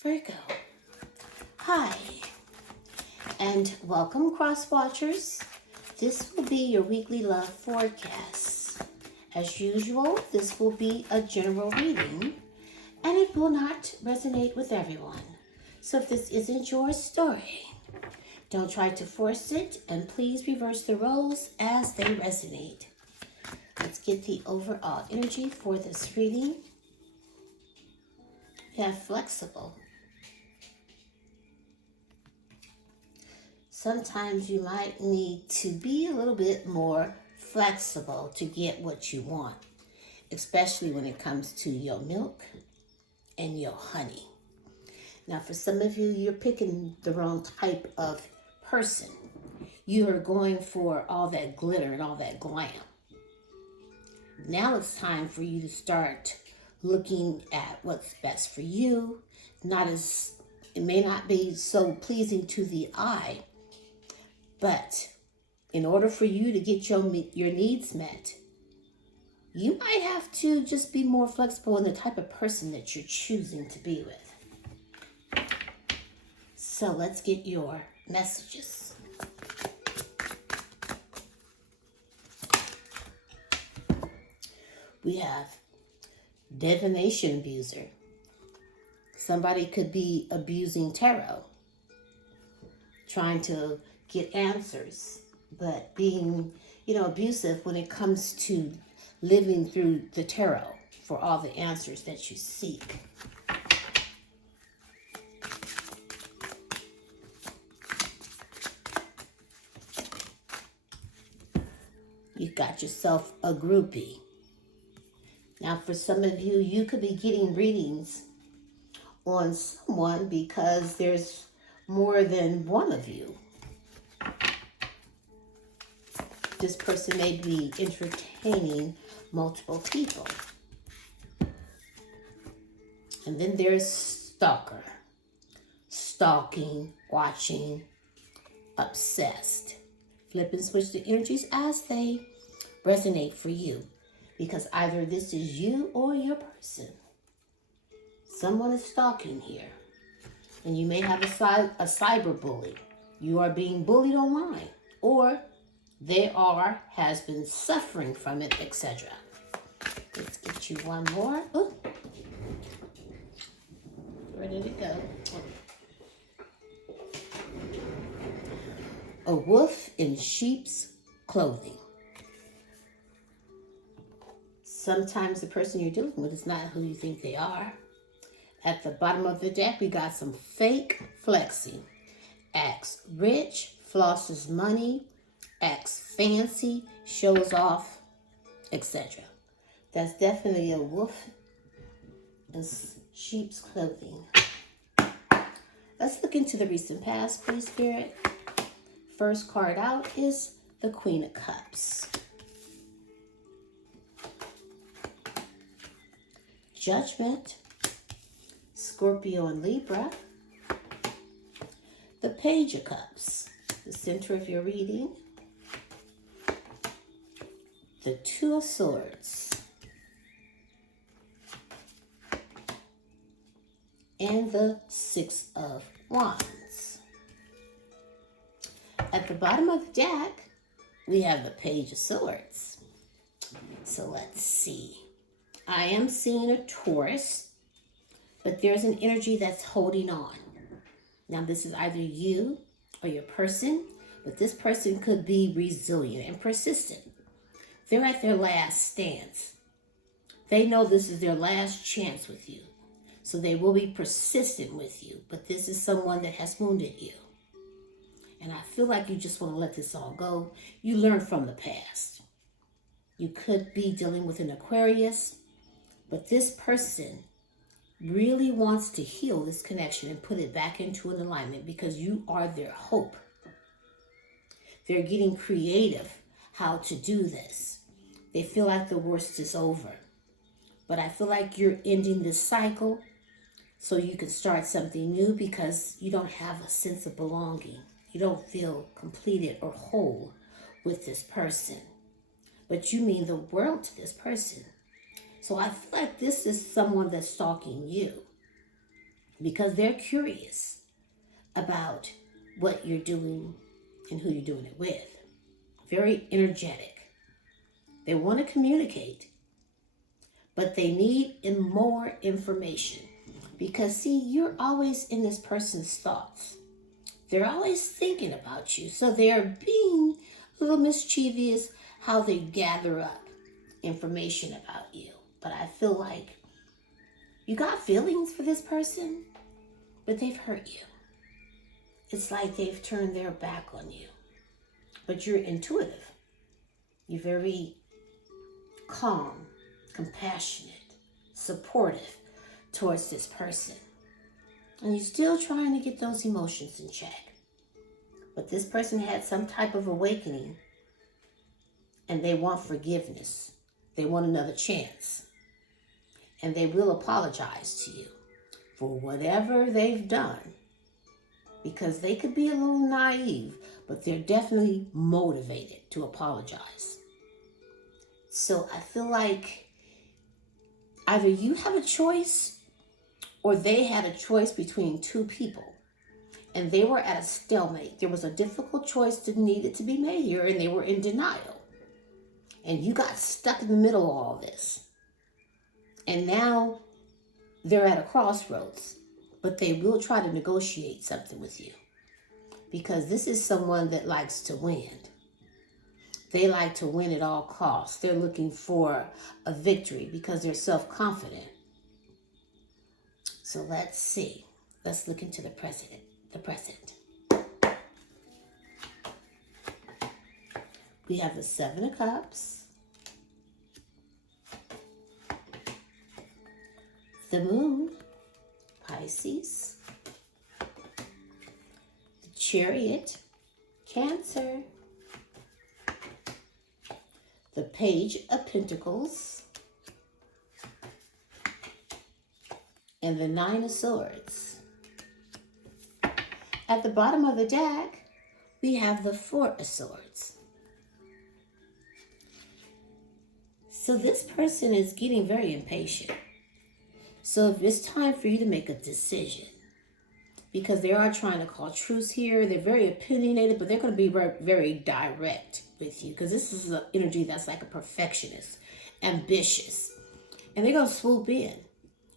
Virgo. Hi, and welcome, cross watchers. This will be your weekly love forecast. As usual, this will be a general reading, and it will not resonate with everyone. So if this isn't your story, don't try to force it, and please reverse the roles as they resonate. Let's get the overall energy for this reading. We have flexible. Sometimes you might need to be a little bit more flexible to get what you want, especially when it comes to your milk and your honey. Now, for some of you, you're picking the wrong type of person. You are going for all that glitter and all that glam. Now it's time for you to start looking at what's best for you. It may not be so pleasing to the eye, but in order for you to get your needs met, you might have to just be more flexible in the type of person that you're choosing to be with. So let's get your messages. We have divination abuser. Somebody could be abusing tarot, trying to get answers, but being, abusive when it comes to living through the tarot for all the answers that you seek. You got yourself a groupie. Now, for some of you, you could be getting readings on someone because there's more than one of you. This person may be entertaining multiple people. And then there's stalker. Stalking, watching, obsessed. Flip and switch the energies as they resonate for you. Because either this is you or your person. Someone is stalking here. And you may have a cyber bully. You are being bullied online. Or has been suffering from it, etc. Let's get you one more. Ooh. Where did it go? A wolf in sheep's clothing. Sometimes the person you're dealing with is not who you think they are. At the bottom of the deck, we got some fake flexing. Acts rich, flosses money, acts fancy, shows off, etc. That's definitely a wolf in sheep's clothing. Let's look into the recent past, please, Spirit. First card out is the Queen of Cups. Judgment, Scorpio and Libra. The Page of Cups, the center of your reading. The Two of Swords. And the Six of Wands. At the bottom of the deck, we have the Page of Swords. So let's see. I am seeing a Taurus, but there's an energy that's holding on. Now, this is either you or your person, but this person could be resilient and persistent. They're at their last stance. They know this is their last chance with you. So they will be persistent with you, but this is someone that has wounded you. And I feel like you just want to let this all go. You learn from the past. You could be dealing with an Aquarius, but this person really wants to heal this connection and put it back into an alignment because you are their hope. They're getting creative how to do this. They feel like the worst is over. But I feel like you're ending this cycle so you can start something new because you don't have a sense of belonging. You don't feel completed or whole with this person. But you mean the world to this person. So I feel like this is someone that's stalking you. because they're curious about what you're doing and who you're doing it with. Very energetic. They want to communicate, but they need more information. Because, see, you're always in this person's thoughts. They're always thinking about you. So they're being a little mischievous how they gather up information about you. But I feel like you got feelings for this person, but they've hurt you. It's like they've turned their back on you. But you're intuitive. You're very calm, compassionate, supportive towards this person. And you're still trying to get those emotions in check. But this person had some type of awakening, and they want forgiveness. They want another chance. And they will apologize to you for whatever they've done. Because they could be a little naive, but they're definitely motivated to apologize. So I feel like either you have a choice or they had a choice between two people. And they were at a stalemate. There was a difficult choice that needed to be made here, and they were in denial. And you got stuck in the middle of all this. And now they're at a crossroads, but they will try to negotiate something with you. Because this is someone that likes to win. They like to win at all costs. They're looking for a victory because they're self-confident. So let's see. Let's look into the present. We have the Seven of Cups, the Moon, Pisces, the Chariot, Cancer, the Page of Pentacles, and the Nine of Swords. At the bottom of the deck, we have the Four of Swords. So this person is getting very impatient. So it's time for you to make a decision. Because they are trying to call truce here. They're very opinionated, but they're going to be very, very direct with you. Because this is an energy that's like a perfectionist, ambitious. And they're going to swoop in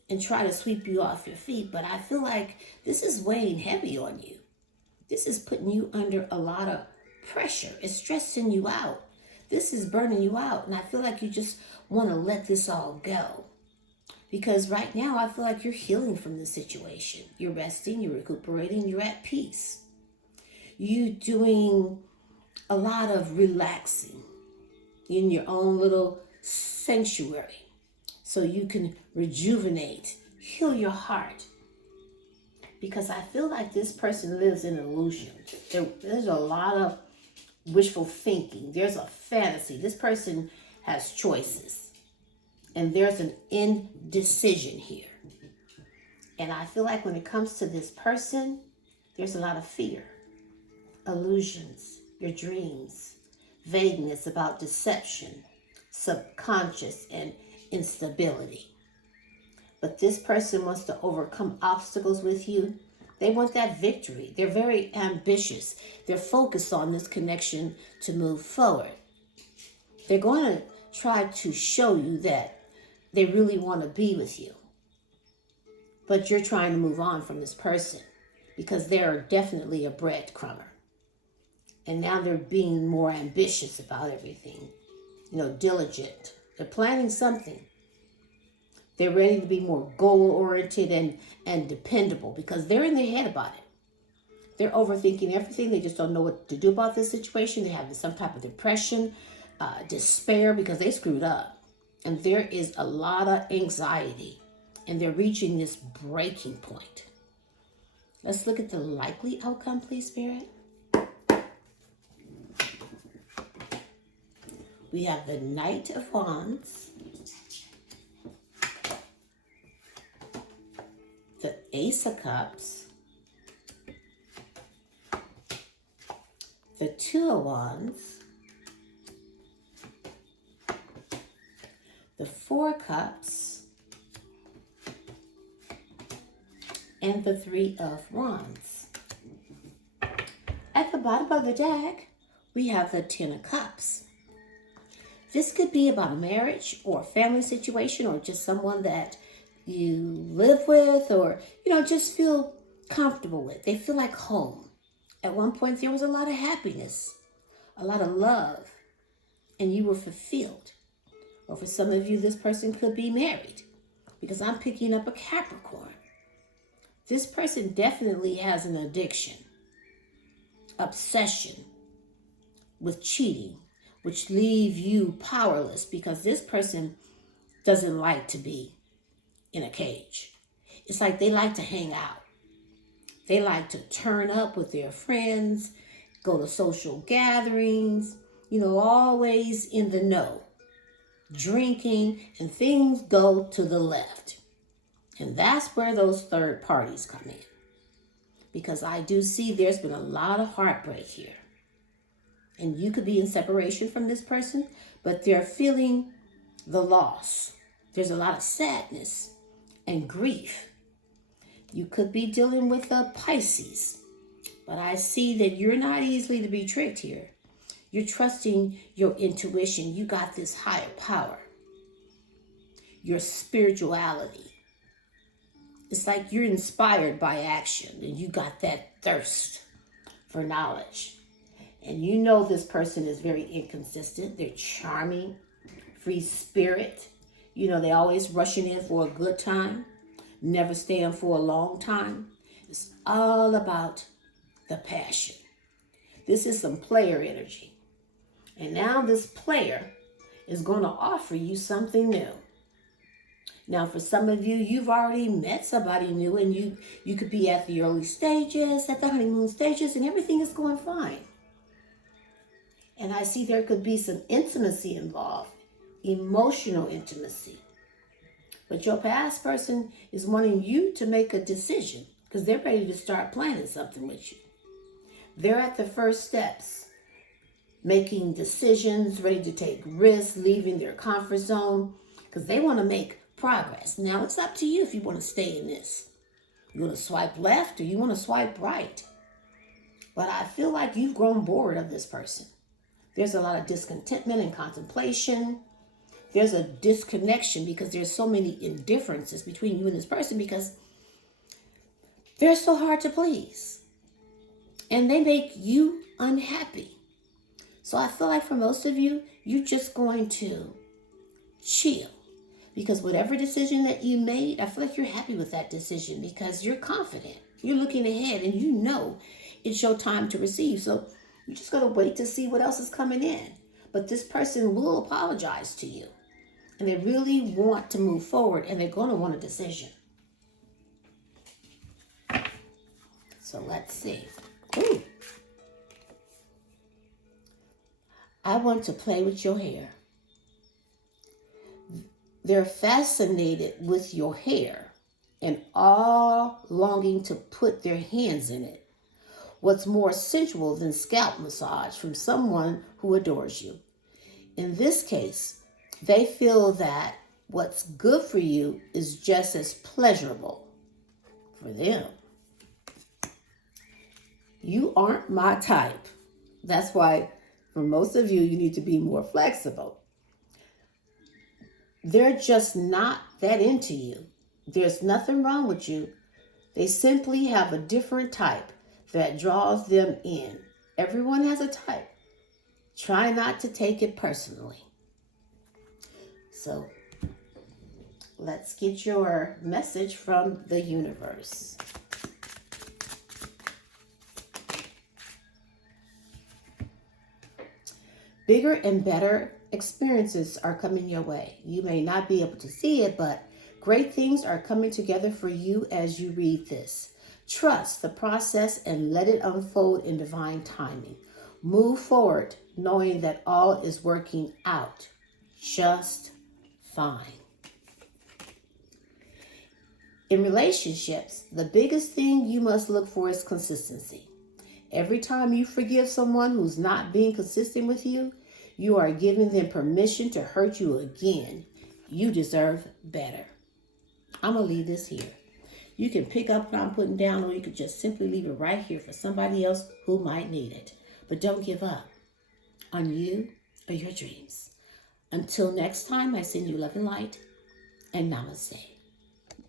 and try to sweep you off your feet. But I feel like this is weighing heavy on you. This is putting you under a lot of pressure. It's stressing you out. This is burning you out. And I feel like you just want to let this all go. Because right now, I feel like you're healing from this situation. You're resting, you're recuperating, you're at peace. You're doing a lot of relaxing in your own little sanctuary. So you can rejuvenate, heal your heart. Because I feel like this person lives in illusion. There's a lot of wishful thinking. There's a fantasy. This person has choices. And there's an indecision here. And I feel like when it comes to this person, there's a lot of fear, illusions, your dreams, vagueness about deception, subconscious, and instability. But this person wants to overcome obstacles with you. They want that victory. They're very ambitious. They're focused on this connection to move forward. They're going to try to show you that they really want to be with you. But you're trying to move on from this person because they're definitely a breadcrumber. And now they're being more ambitious about everything. Diligent. They're planning something. They're ready to be more goal-oriented and dependable because they're in their head about it. They're overthinking everything. They just don't know what to do about this situation. They have some type of depression, despair because they screwed up. And there is a lot of anxiety. And they're reaching this breaking point. Let's look at the likely outcome, please, Spirit. We have the Knight of Wands, the Ace of Cups, the Two of Wands, the Four of Cups, and the Three of Wands. At the bottom of the deck, we have the Ten of Cups. This could be about a marriage or a family situation or just someone that you live with or, just feel comfortable with. They feel like home. At one point, there was a lot of happiness, a lot of love, and you were fulfilled. Or for some of you, this person could be married because I'm picking up a Capricorn. This person definitely has an addiction, obsession with cheating, which leave you powerless because this person doesn't like to be in a cage. It's like they like to hang out. They like to turn up with their friends, go to social gatherings, always in the know, drinking, and things go to the left. And that's where those third parties come in. Because I do see there's been a lot of heartbreak here. And you could be in separation from this person, but they're feeling the loss. There's a lot of sadness and grief. You could be dealing with a Pisces, but I see that you're not easily to be tricked here. You're trusting your intuition. You got this higher power, your spirituality. It's like you're inspired by action and you got that thirst for knowledge. And you know this person is very inconsistent. They're charming, free spirit. They always rushing in for a good time, never staying for a long time. It's all about the passion. This is some player energy. And now this player is going to offer you something new. Now, for some of you, you've already met somebody new and you could be at the early stages, at the honeymoon stages, and everything is going fine. And I see there could be some intimacy involved, emotional intimacy. But your past person is wanting you to make a decision because they're ready to start planning something with you. They're at the first steps, making decisions, ready to take risks, leaving their comfort zone because they want to make progress. Now it's up to you if you want to stay in this. You want to swipe left or you want to swipe right. But I feel like you've grown bored of this person. There's a lot of discontentment and contemplation. There's a disconnection because there's so many indifferences between you and this person because they're so hard to please. And they make you unhappy. So I feel like for most of you, you're just going to chill. Because whatever decision that you made, I feel like you're happy with that decision because you're confident. You're looking ahead and you know it's your time to receive. So you just got to wait to see what else is coming in. But this person will apologize to you. And they really want to move forward and they're going to want a decision. So let's see. Ooh. I want to play with your hair. They're fascinated with your hair and all longing to put their hands in it. What's more sensual than scalp massage from someone who adores you? In this case, they feel that what's good for you is just as pleasurable for them. You aren't my type. That's why for most of you, you need to be more flexible. They're just not that into you. There's nothing wrong with you. They simply have a different type that draws them in. Everyone has a type. Try not to take it personally. So let's get your message from the universe. Bigger and better experiences are coming your way. You may not be able to see it, but great things are coming together for you as you read this. Trust the process and let it unfold in divine timing. Move forward knowing that all is working out just fine. In relationships, the biggest thing you must look for is consistency. Every time you forgive someone who's not being consistent with you, you are giving them permission to hurt you again. You deserve better. I'm going to leave this here. You can pick up what I'm putting down, or you could just simply leave it right here for somebody else who might need it. But don't give up on you or your dreams. Until next time, I send you love and light, and namaste.